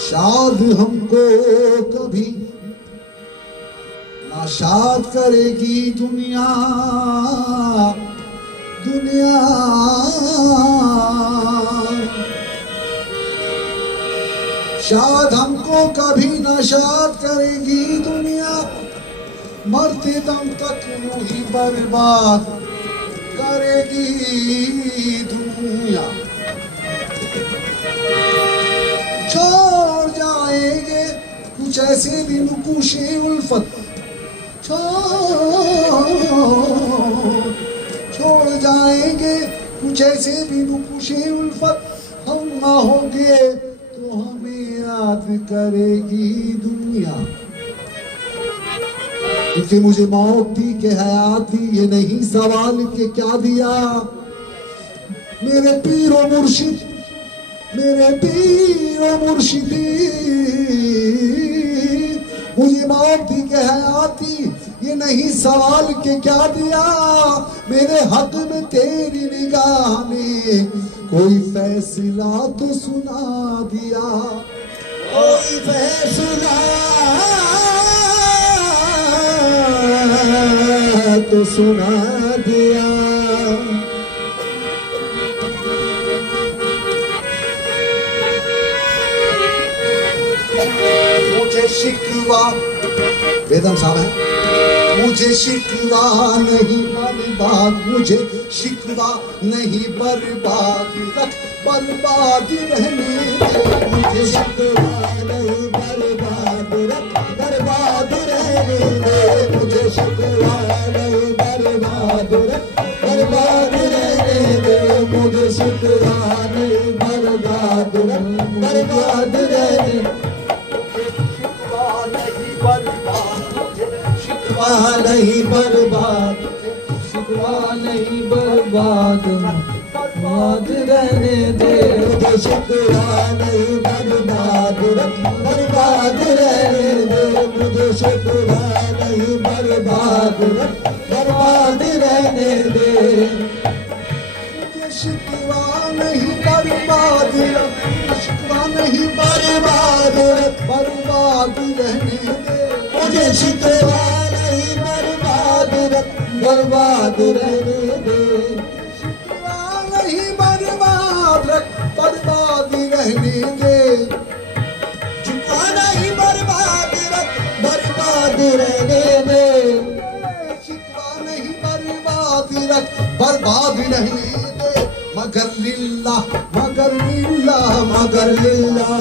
शाद हमको कभी नाशाद करेगी दुनिया, दुनिया शाद हमको कभी नाशाद करेगी दुनिया, मरते दम तक यूं ही बर्बाद करेगी दुनिया। छोड़ जाएंगे कुछ ऐसे भी नुकूशे उल्फत, छोड़ जाएंगे कुछ ऐसे भी नुकूशे उल्फत, हम ना होंगे तो हमें याद करेगी दुनिया। क्योंकि मुझे मौत दी के हयात दी, ये नहीं सवाल के क्या दिया। मेरे पीरो मुर्शिद, मेरे पीरो मुर्शिदी, मुझे मौत दी के हयात दी, ये नहीं सवाल के क्या दिया। मेरे हक में तेरी निगाह ने कोई फैसला तो सुना दिया, कोई फैसला तो सुना दिया। मुझे शिकवा, वेदम साहब है, मुझे शिकवा नहीं बर्बाद, मुझे शिकवा नहीं बर्बाद रख, बर्बाद रहने दे। मुझे शिकवा नहीं बर्बाद रख, बर्बाद रहने दे। मुझे शिकवा नहीं बर्बाद रख, बर्बाद रहने दे। मुझे शिकवा नहीं बर्बाद रख, बर्बाद रहने दे। शिकवा नहीं बर्बाद, शिकवा नहीं बर्बाद, बर्बाद रहने दे। मुझे शिकवा नहीं बर्बाद, बर्बाद रहने दे। मुझे शिकवा नहीं बर्बाद, बर्बाद रहने दे। मुझे शिकवा नहीं बर्बाद, शिकवा नहीं बर्बाद, बर्बाद रहने दे। मुझे शिकवा नहीं बर्बाद, बर्बाद रहने दे। शिकवा नहीं बर्बाद, बर्बाद रहने दे। शिकवा नहीं बर्बाद, बर्बाद रहने दे। शिकवा नहीं बर्बाद, बर्बाद रहने दे। मगर लिल्लाह, मगर लिल्लाह, मगर लिल्लाह,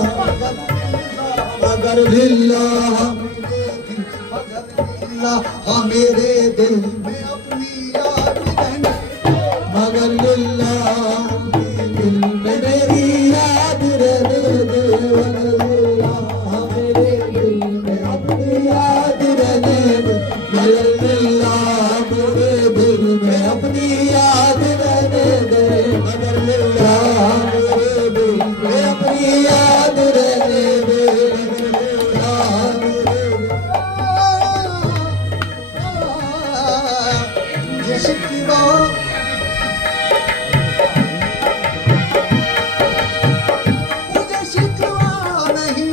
मगर लिल्लाह, हाँ मेरे दिल में अपनी याद रहने, मगर लिल्लाह दिल में मेरी याद रहने दे। हाँ मेरे दिल में अपनी याद रहने दे। मगर लिल्लाह मेरे दिल में अपनी याद रहने दे। मगर लिल्लाह मेरे दिल में अपनी याद रहने दे। शिकवा मुझे शिकवा नहीं,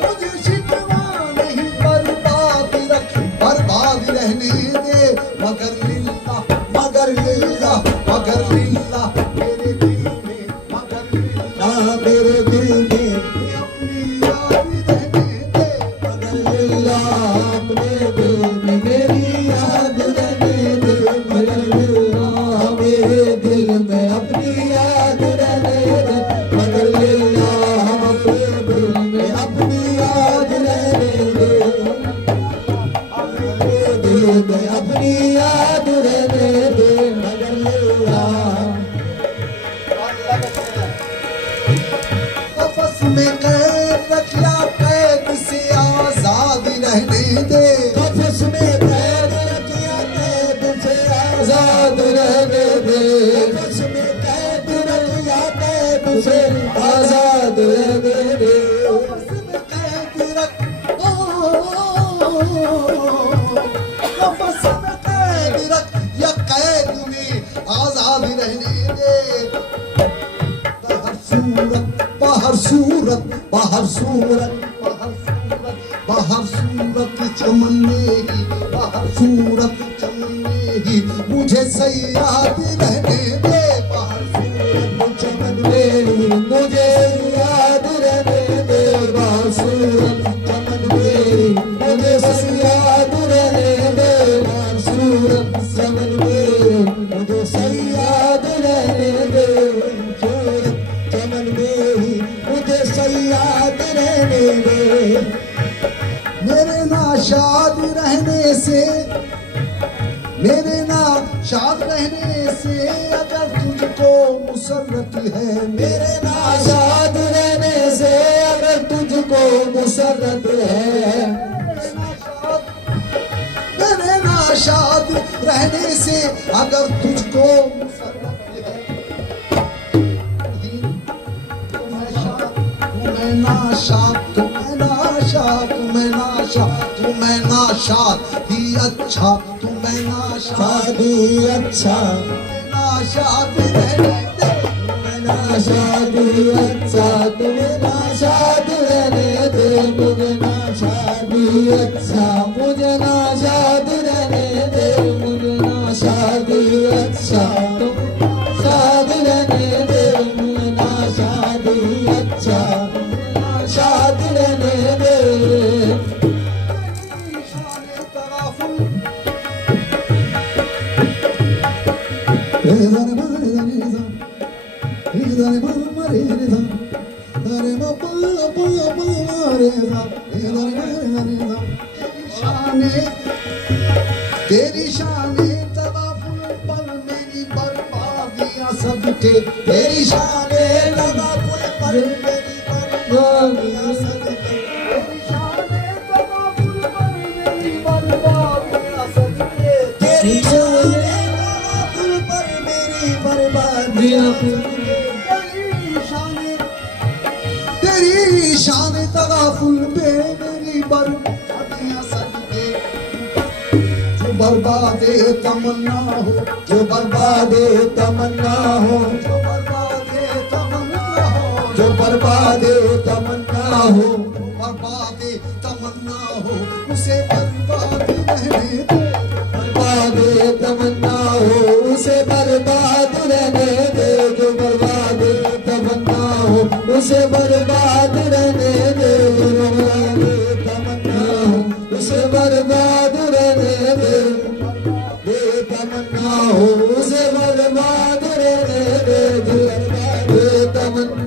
मुझे शिकवा नहीं बर्बाद रख, बर्बाद रहने दे। मगर लिल्लाह, मगर लिल्लाह, मगर लिल्लाह मेरे दिल में, मगर लिल्लाह मेरे दिल में अपनी याद रहने दे। मगर लिल्लाह अपने दिल में मेरी याद रहने दे। मगर लिल्लाह मेरे दिल में अपनी याद रहने दे। मगर लिल्लाह अपने दिल में अपनी याद रहने दे। अपने दिल में अपनी याद रहने दे। मगर लिल्लाह आपस में कैद रखिया, कैद से आजाद रहने दे। आपस में कैद रखिया, कैद से आजाद रहने दे। आपस में कैद रखिया, कैद से आजाद रहने दे। आपस में सूरत बाहर सूरत बाहर सूरत चमन में ही बाहर सूरत चमन में ही मुझे सयाद रहने दे बाहर सूरत चमन में ही मुझे याद रहने दे बाहर सूरत चमन में ही मुझे सयाद रहने दे बाहर सूरत चमन में मुझे सयाद रहने दे सूरत चमन में ही मुझे सयाद रहने दे मेरे नाशाद रहने से मेरे नाशाद रहने से अगर तुझको मुसर्रत है मेरे नाशाद रहने से अगर तुझको मुसर्रत है मेरे नाशाद रहने से अगर तुझको मुसर्रत है तुम्हें नाशाद तुम्हें नाशाद तुम्हें नाशाद तुम्हें नाशाद ही अच्छा तुम्हें नाशाद ही अच्छा नाशाद रहने दे तुम्हें नाशाद ही अच्छा तुम्हें नाशाद रहने दे मुझे नाशाद ही अच्छा मुझे नाशाद रहने दे मुझे नाशाद ही अच्छा नाशाद रहने दे मुझे नाशाद ही अच्छा नाशाद रहने दे तेरी शाने तवाफुल पर मेरी बर्बादियां सबके तेरी शाने तवाफुल पर मेरी बर्बादियां सबके तेरी शाने तवाफुल पर मेरी बर्बादियां सबके तेरी शाने तवाफुल पर मेरी बर्बादियां सबके तेरी शाने तवाफुल पे मेरी बर्बादियां सबके जो बर्बादे तमन्ना हो जो बर्बादे तमन्ना हो जो बर्बादे तमन्ना हो जो बर्बादे तमन्ना हो बर्बादे तमन्ना हो उसे बर्बाद रहने दे बर्बादे तमन्ना हो उसे बर्बाद रहने दे जो बर्बादे तमन्ना हो उसे बर्बाद रहने दे तमन्ना हो उसे बर्बाद रहने दे तमन्ना हो उसे बर्बाद रहने दे तमन्ना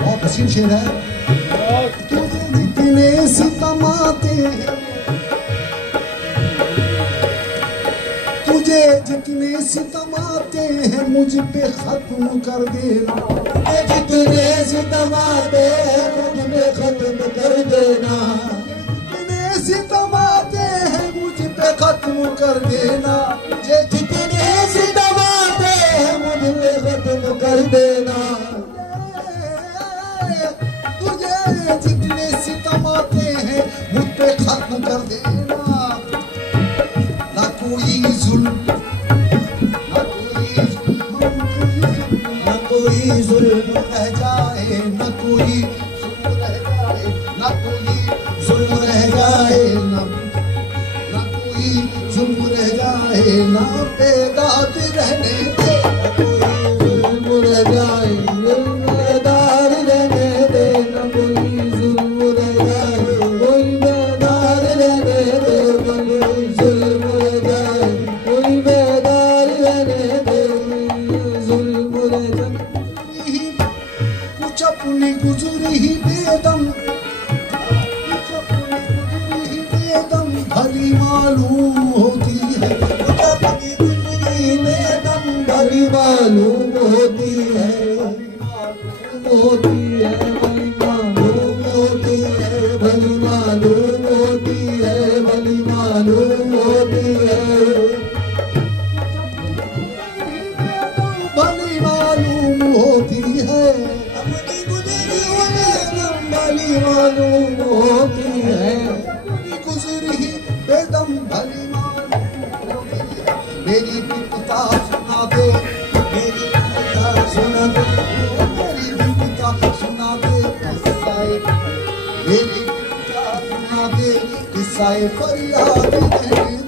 बहुत हसीन शेर है तुझे जितने सितम आते हैं तुझे जितने सितम आते हैं मुझ पे खत्म कर देना जितने सितम आते हैं मुझ पे खत्म कर देना जितने सितम आते हैं मुझ पे खत्म कर देना जितने सितम आते हैं मुझ पे खत्म कर देना तुझे जितने सितम आते हैं मुझ पे खत्म कर देना ना कोई जुल्म जुल्म रह जाए न कोई जुल्म रह जाए न कोई जुल्म रह जाए न कोई जुल्म रह जाए न बेदाद रहने दे जुल्म रह जाए बेदार रहने दे न कोई जुल्म रह जाए कोई बेदार रहने दे कोई जुल्म रह जाए कोई बेदार रहने दे जुल्म रह जाए अपनी गुजरी ही बेदम भली मालूम होती है अपनी गुजरी बेदम भली मालूम होती है भली मालूम होती है भली मालूम होती है भली मालूम होती है भली मालूम होती है मालूम होती है गुजरी बेदम भली मालूम होती है मेरी विपदा सुना दे मेरी विपदा सुना दे मेरी साए फरियाद रहने